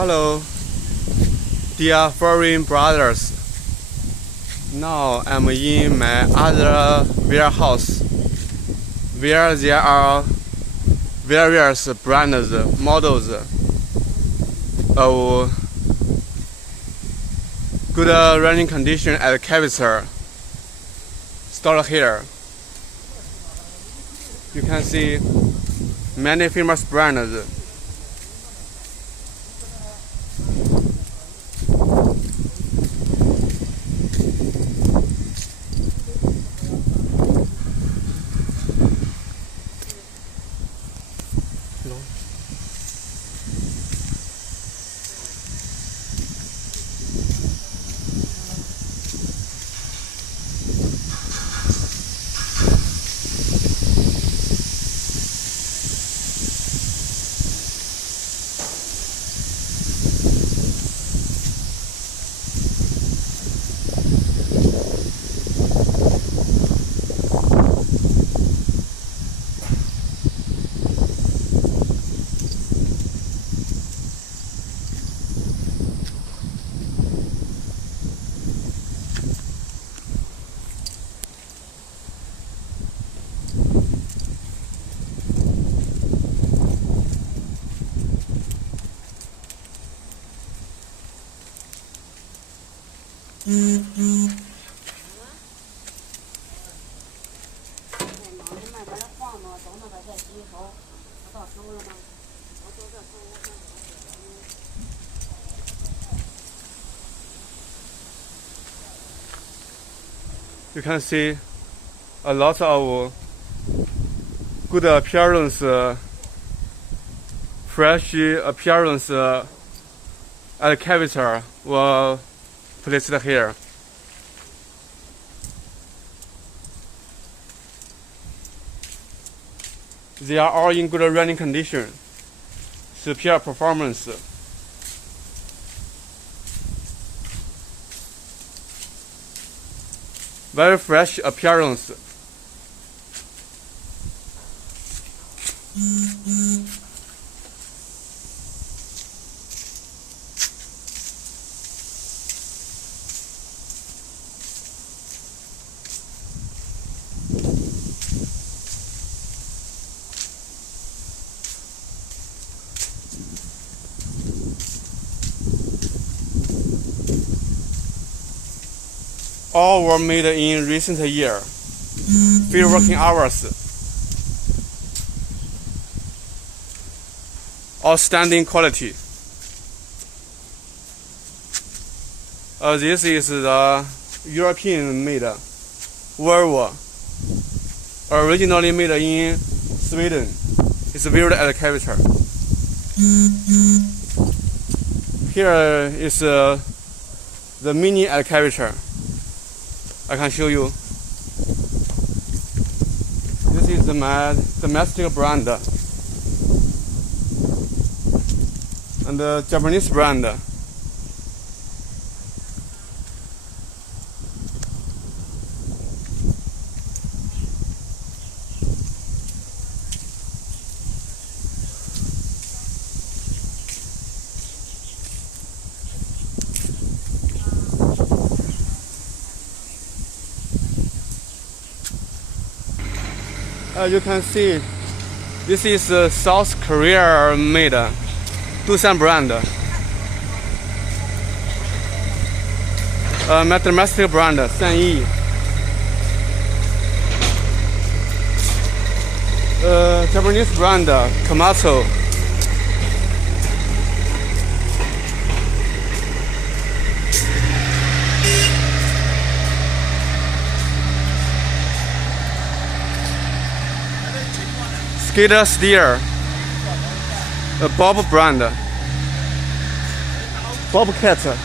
Hello, dear foreign brothers. Now I'm in my other warehouse where there are various brands, models of good running condition excavator stored here. You can see many famous brands. You can see a lot of good appearance, fresh appearance excavator were placed here. They are all in good running condition, superior performance. Very fresh appearance. All were made in recent year. Field working hours. Outstanding quality. This is the European made Volvo. Originally made in Sweden. It's a weird excavator. Here is the mini excavator. I can show you. This is my domestic brand and the Japanese brand. You can see this is South Korea made Doosan brand. My domestic brand Sanyi. Japanese brand Komatsu. Skater steer, a Bob brand, Bobcat,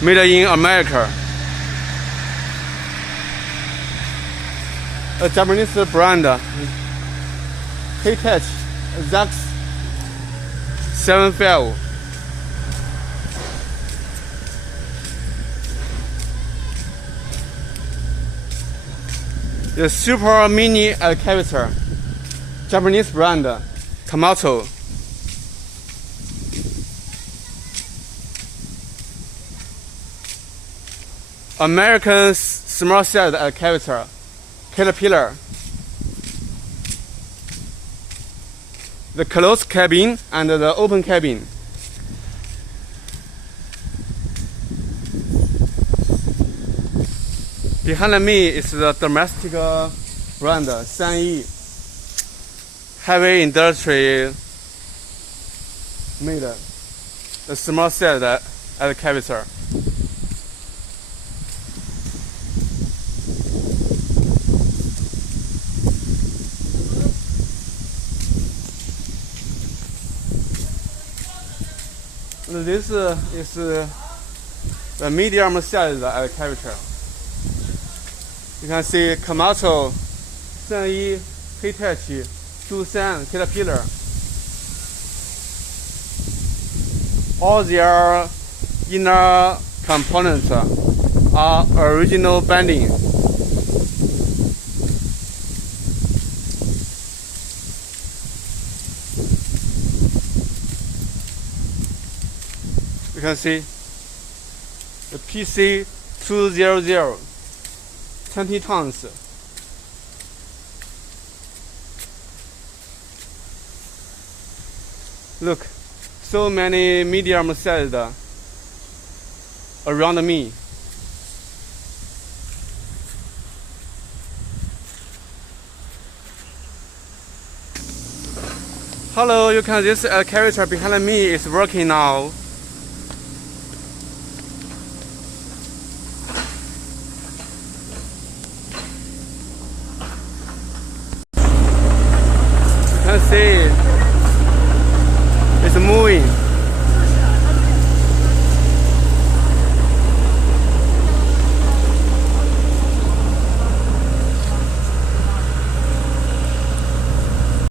made in America. A Japanese brand, K-Touch, Zax 75. The super mini excavator. Japanese brand, Komatsu. American small-sized excavator, Caterpillar. The closed cabin and the open cabin. Behind me is the domestic brand Shanghai heavy industry made a small sized excavator. This is the medium sized excavator. You can see Komatsu, Shanghai, Hitachi, Doosan, Caterpillar. All their inner components are original bending. You can see the PC 200, 20 tons. Look, so many medium sized around me. Hello, you can this excavator behind me is working now. You can see